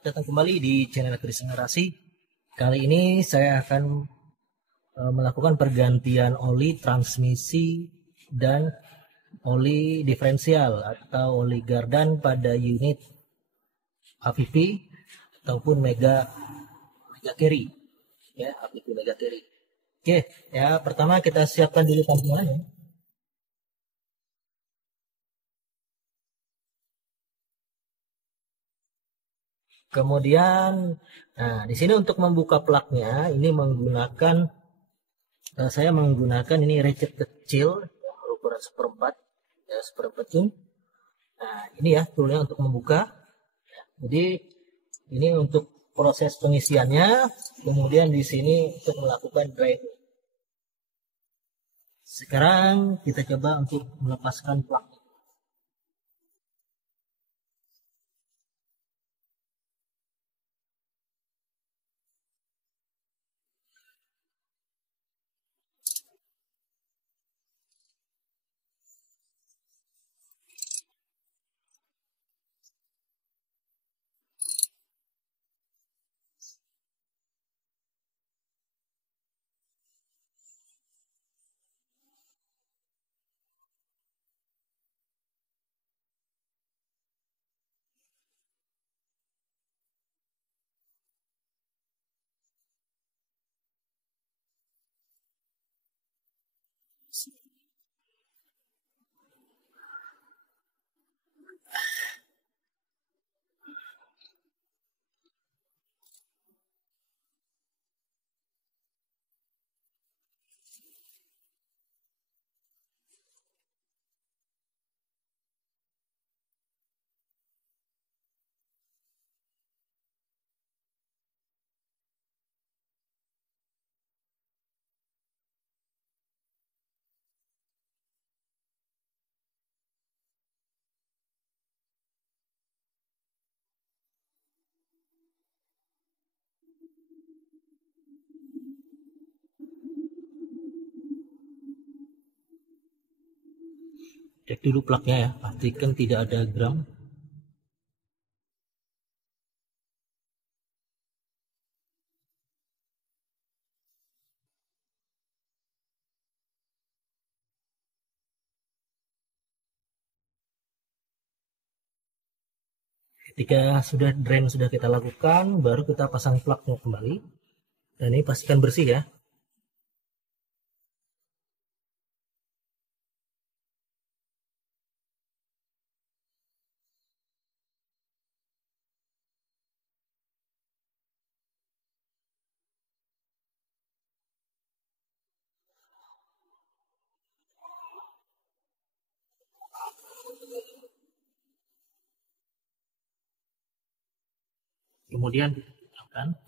Selamat datang kembali di channel Kris Generasi. Kali ini saya akan melakukan pergantian oli transmisi dan oli diferensial atau oli gardan pada unit AVV ataupun Mega Carry, ya, AVV Mega Carry. Oke, ya, pertama kita siapkan dulu tampilannya. Kemudian, nah di sini untuk membuka plugnya ini menggunakan saya menggunakan ini ratchet kecil yang berukuran seperempat, ya, seperempat zoom. Nah ini ya toolnya untuk membuka. Jadi ini untuk proses pengisiannya. Kemudian di sini untuk melakukan driving. Sekarang kita coba untuk melepaskan plug. Cek dulu plugnya ya, pastikan tidak ada ground. Ketika sudah drain sudah kita lakukan, baru kita pasang plugnya kembali. Dan ini pastikan bersih ya. Kemudian ditekan.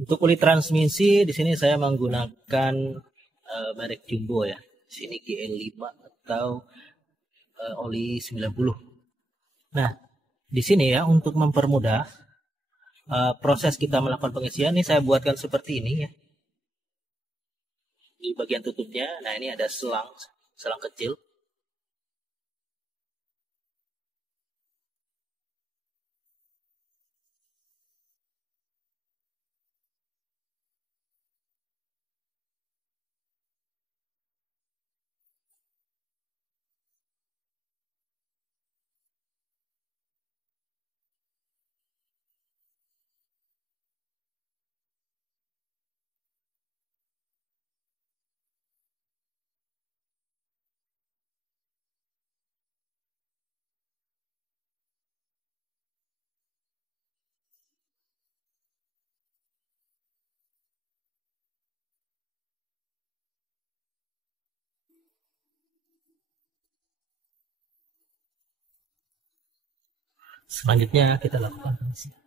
Untuk oli transmisi di sini saya menggunakan merek Jumbo ya. Di sini GL5 atau oli 90. Nah, di sini ya untuk mempermudah proses kita melakukan pengisian ini saya buatkan seperti ini ya. Di bagian tutupnya, nah ini ada selang kecil. Selanjutnya kita lakukan pengisian.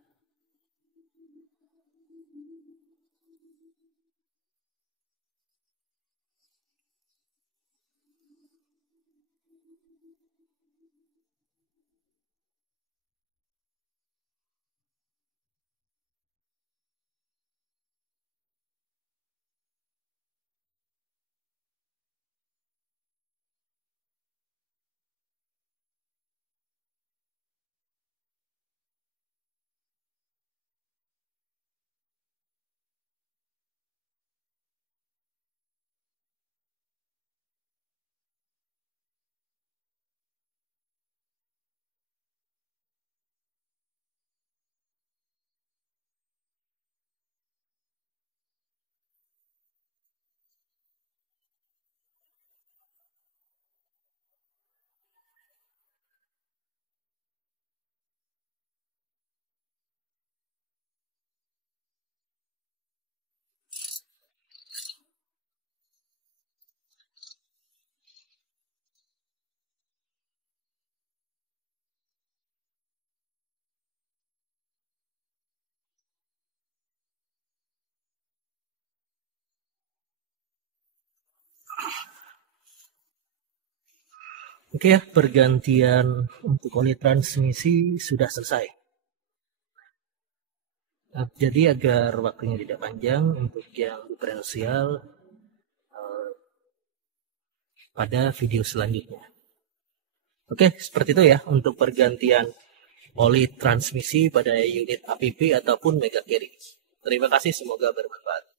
Oke ya, pergantian untuk oli transmisi sudah selesai. Jadi agar waktunya tidak panjang, untuk yang diferensial pada video selanjutnya. Oke, seperti itu ya untuk pergantian oli transmisi pada unit APP ataupun mega carry. Terima kasih, semoga bermanfaat.